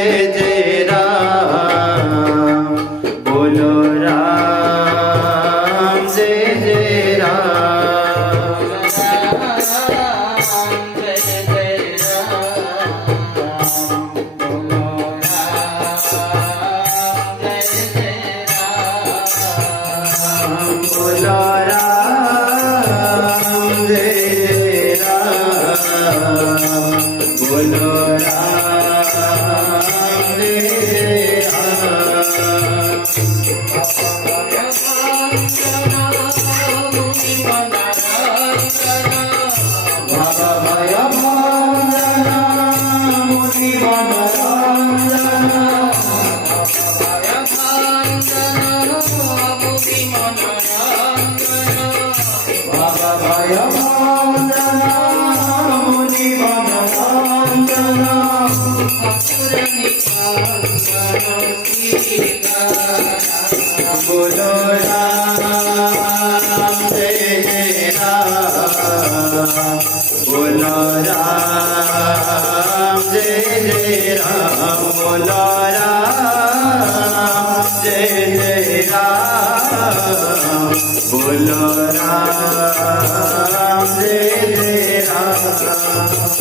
जय जय राम बोलो राम जय जय राम जय जय राम बोलो राम जय जय राम बोलो राम जय जय राम बोलो राम जय जय बाबा भय भंजना मुनि मनरंजना बाबा भय भंजना मुनि मनरंजना बोलो राम जय जय राम बोलो राम जय जय राम बोलो राम जय जय राम बोलो राम जय जय राम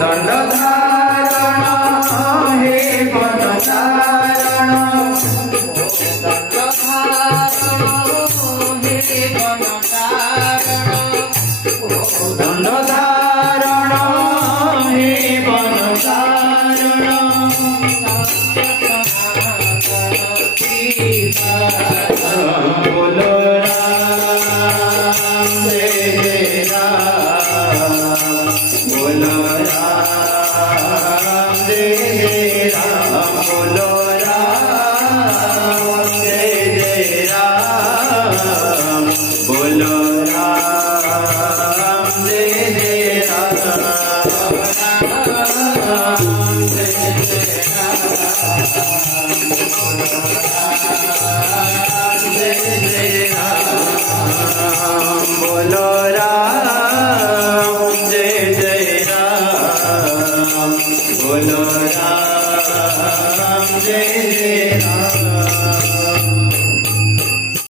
दंड धारण हे पद धारण दंड धारण हे पद धारण बोलो राम जय जय राम बोलो राम जय जय राम बोलो राम जय जय राम बोलो राम जय जय राम जय जय राम जय जय राम बोलो